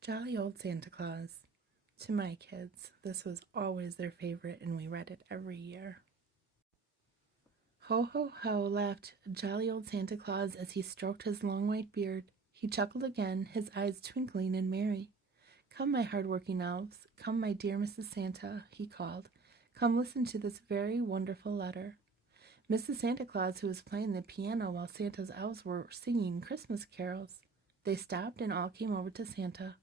Jolly Old Santa Claus. To my kids, this was always their favorite, and we read it every year. Ho, ho, ho, laughed jolly old Santa Claus as he stroked his long white beard. He chuckled again, his eyes twinkling and merry. Come, my hard-working elves, come, my dear Mrs. Santa, he called. Come listen to this very wonderful letter. Mrs. Santa Claus, who was playing the piano while Santa's elves were singing Christmas carols. They stopped and all came over to Santa.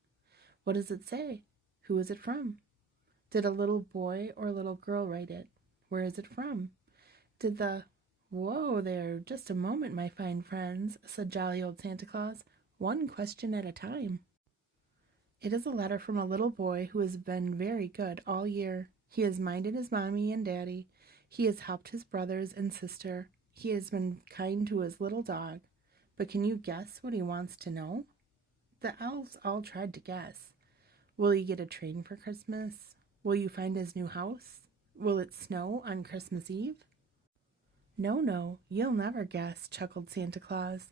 What does it say? Who is it from? Did a little boy or little girl write it? Where is it from? Did the... Whoa there, just a moment, my fine friends, said jolly old Santa Claus. One question at a time. It is a letter from a little boy who has been very good all year. He has minded his mommy and daddy. He has helped his brothers and sister. He has been kind to his little dog. But can you guess what he wants to know? The elves all tried to guess. Will he get a train for Christmas? Will you find his new house? Will it snow on Christmas Eve? No, no, you'll never guess, chuckled Santa Claus.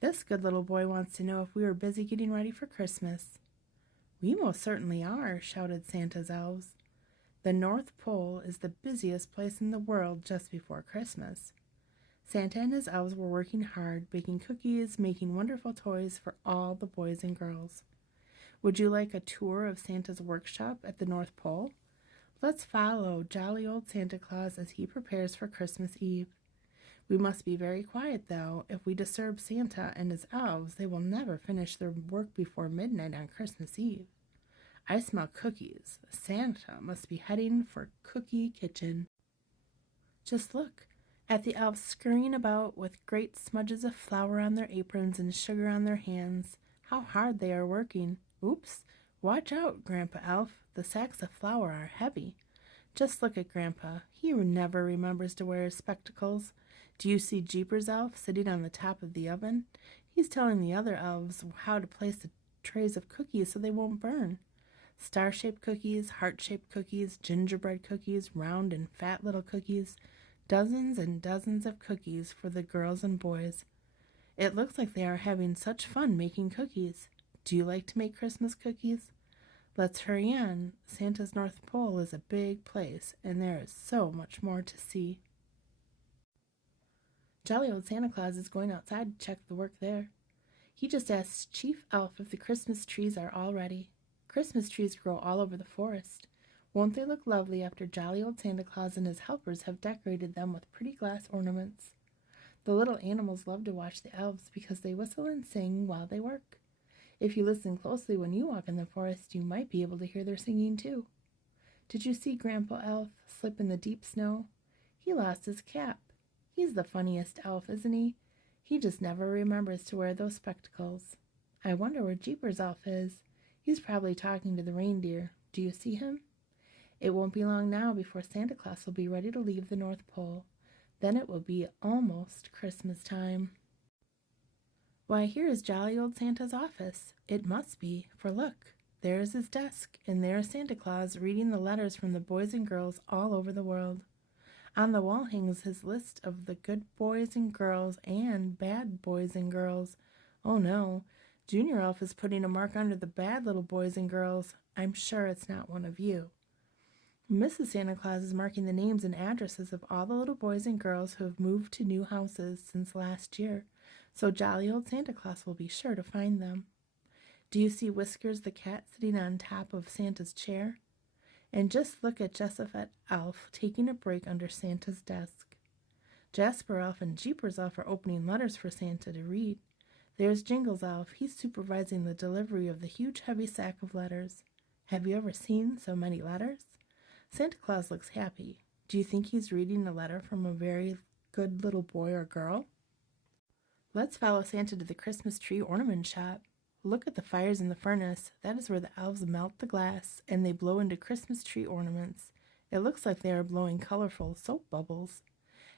This good little boy wants to know if we are busy getting ready for Christmas. We most certainly are, shouted Santa's elves. The North Pole is the busiest place in the world just before Christmas. Santa and his elves were working hard, baking cookies, making wonderful toys for all the boys and girls. Would you like a tour of Santa's workshop at the North Pole? Let's follow jolly old Santa Claus as he prepares for Christmas Eve. We must be very quiet, though. If we disturb Santa and his elves, they will never finish their work before midnight on Christmas Eve. I smell cookies. Santa must be heading for Cookie Kitchen. Just look at the elves scurrying about with great smudges of flour on their aprons and sugar on their hands. How hard they are working. Oops! Watch out, Grandpa Elf. The sacks of flour are heavy. Just look at Grandpa. He never remembers to wear his spectacles. Do you see Jeepers Elf sitting on the top of the oven? He's telling the other elves how to place the trays of cookies so they won't burn. Star-shaped cookies, heart-shaped cookies, gingerbread cookies, round and fat little cookies, dozens and dozens of cookies for the girls and boys. It looks like they are having such fun making cookies. Do you like to make Christmas cookies? Let's hurry on. Santa's North Pole is a big place, and there is so much more to see. Jolly old Santa Claus is going outside to check the work there. He just asked Chief Elf if the Christmas trees are all ready. Christmas trees grow all over the forest. Won't they look lovely after jolly old Santa Claus and his helpers have decorated them with pretty glass ornaments? The little animals love to watch the elves because they whistle and sing while they work. If you listen closely when you walk in the forest, you might be able to hear their singing too. Did you see Grandpa Elf slip in the deep snow? He lost his cap. He's the funniest elf, isn't he? He just never remembers to wear those spectacles. I wonder where Jeepers Elf is. He's probably talking to the reindeer. Do you see him? It won't be long now before Santa Claus will be ready to leave the North Pole. Then it will be almost Christmas time. Why, here is jolly old Santa's office. It must be, for look, there is his desk, and there is Santa Claus reading the letters from the boys and girls all over the world. On the wall hangs his list of the good boys and girls and bad boys and girls. Oh no, Junior Elf is putting a mark under the bad little boys and girls. I'm sure it's not one of you. Mrs. Santa Claus is marking the names and addresses of all the little boys and girls who have moved to new houses since last year, so jolly old Santa Claus will be sure to find them. Do you see Whiskers the cat sitting on top of Santa's chair? And just look at Jessafet Elf taking a break under Santa's desk. Jasper Elf and Jeepers Elf are opening letters for Santa to read. There's Jingles Elf. He's supervising the delivery of the huge heavy sack of letters. Have you ever seen so many letters? Santa Claus looks happy. Do you think he's reading a letter from a very good little boy or girl? Let's follow Santa to the Christmas tree ornament shop. Look at the fires in the furnace. That is where the elves melt the glass, and they blow into Christmas tree ornaments. It looks like they are blowing colorful soap bubbles.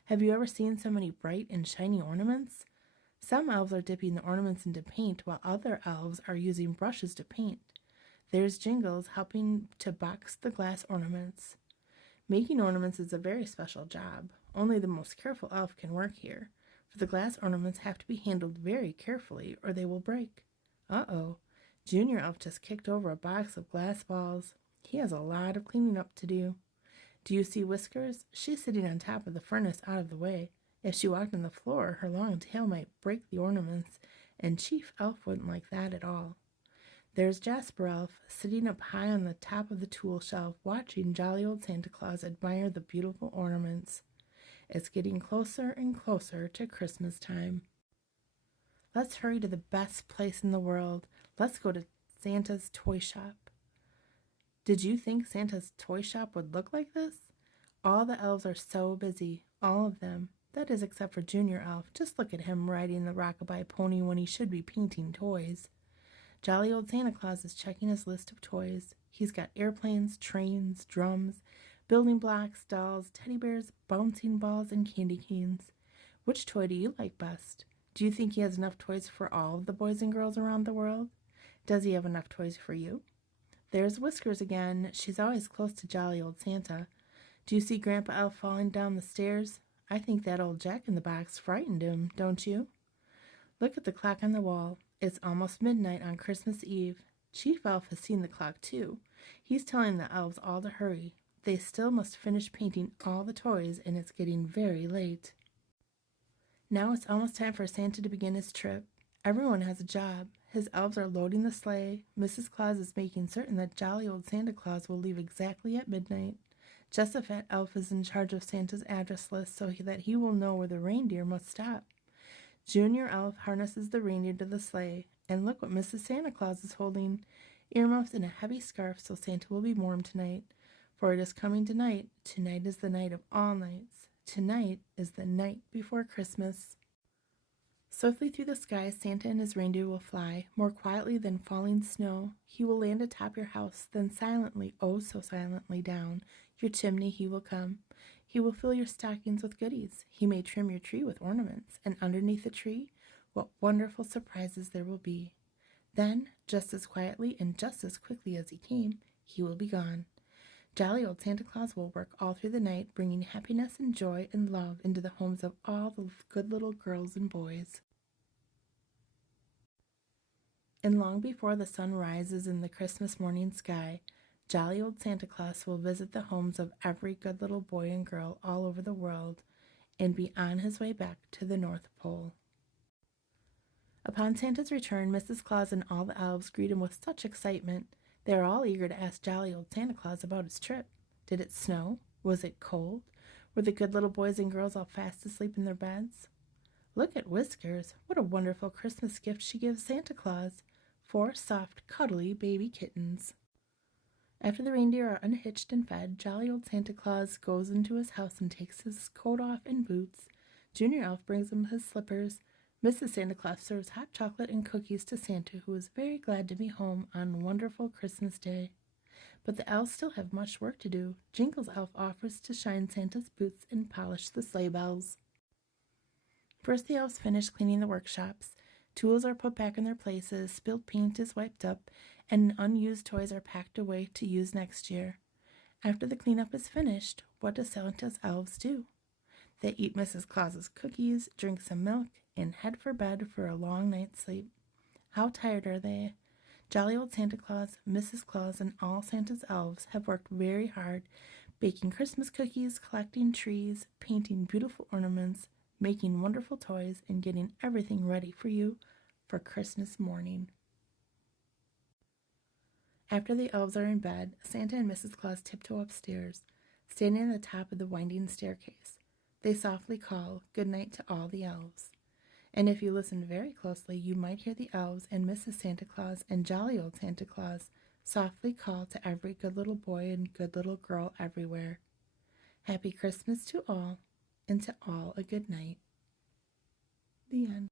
Have you ever seen so many bright and shiny ornaments? Some elves are dipping the ornaments into paint, while other elves are using brushes to paint. There's Jingles helping to box the glass ornaments. Making ornaments is a very special job. Only the most careful elf can work here, for the glass ornaments have to be handled very carefully or they will break. Uh-oh. Junior Elf just kicked over a box of glass balls. He has a lot of cleaning up to do. Do you see Whiskers? She's sitting on top of the furnace out of the way. If she walked on the floor, her long tail might break the ornaments, and Chief Elf wouldn't like that at all. There's Jasper Elf, sitting up high on the top of the tool shelf, watching jolly old Santa Claus admire the beautiful ornaments. It's getting closer and closer to Christmas time. Let's hurry to the best place in the world. Let's go to Santa's toy shop. Did you think Santa's toy shop would look like this? All the elves are so busy, all of them. That is, except for Junior Elf. Just look at him riding the rockabye pony when he should be painting toys. Jolly old Santa Claus is checking his list of toys. He's got airplanes, trains, drums, building blocks, dolls, teddy bears, bouncing balls, and candy canes. Which toy do you like best? Do you think he has enough toys for all of the boys and girls around the world? Does he have enough toys for you? There's Whiskers again. She's always close to jolly old Santa. Do you see Grandpa Elf falling down the stairs? I think that old Jack-in-the-Box frightened him, don't you? Look at the clock on the wall. It's almost midnight on Christmas Eve. Chief Elf has seen the clock, too. He's telling the elves all to hurry. They still must finish painting all the toys, and it's getting very late. Now it's almost time for Santa to begin his trip. Everyone has a job. His elves are loading the sleigh. Mrs. Claus is making certain that jolly old Santa Claus will leave exactly at midnight. Jessafat Elf is in charge of Santa's address list so that he will know where the reindeer must stop. Junior Elf harnesses the reindeer to the sleigh, and look what Mrs. Santa Claus is holding, earmuffs and a heavy scarf so Santa will be warm tonight. For it is coming tonight. Tonight is the night of all nights. Tonight is the night before Christmas. Swiftly through the sky, Santa and his reindeer will fly, more quietly than falling snow. He will land atop your house, then silently, oh so silently down your chimney he will come. He will fill your stockings with goodies. He may trim your tree with ornaments, and underneath the tree, what wonderful surprises there will be. Then, just as quietly and just as quickly as he came, he will be gone. Jolly old Santa Claus will work all through the night, bringing happiness and joy and love into the homes of all the good little girls and boys. And long before the sun rises in the Christmas morning sky, jolly old Santa Claus will visit the homes of every good little boy and girl all over the world and be on his way back to the North Pole. Upon Santa's return, Mrs. Claus and all the elves greet him with such excitement. They are all eager to ask jolly old Santa Claus about his trip. Did it snow? Was it cold? Were the good little boys and girls all fast asleep in their beds? Look at Whiskers. What a wonderful Christmas gift she gives Santa Claus. 4 soft, cuddly baby kittens. After the reindeer are unhitched and fed, jolly old Santa Claus goes into his house and takes his coat off and boots. Junior Elf brings him his slippers. Mrs. Santa Claus serves hot chocolate and cookies to Santa, who is very glad to be home on wonderful Christmas Day. But the elves still have much work to do. Jingles Elf offers to shine Santa's boots and polish the sleigh bells. First, the elves finish cleaning the workshops. Tools are put back in their places, spilled paint is wiped up, and unused toys are packed away to use next year. After the cleanup is finished, what do Santa's elves do? They eat Mrs. Claus's cookies, drink some milk, and head for bed for a long night's sleep. How tired are they? Jolly old Santa Claus, Mrs. Claus, and all Santa's elves have worked very hard, baking Christmas cookies, collecting trees, painting beautiful ornaments, making wonderful toys, and getting everything ready for you for Christmas morning. After the elves are in bed, Santa and Mrs. Claus tiptoe upstairs, standing at the top of the winding staircase. They softly call good night to all the elves. And if you listen very closely, you might hear the elves and Mrs. Santa Claus and jolly old Santa Claus softly call to every good little boy and good little girl everywhere. Happy Christmas to all, and to all a good night. The end.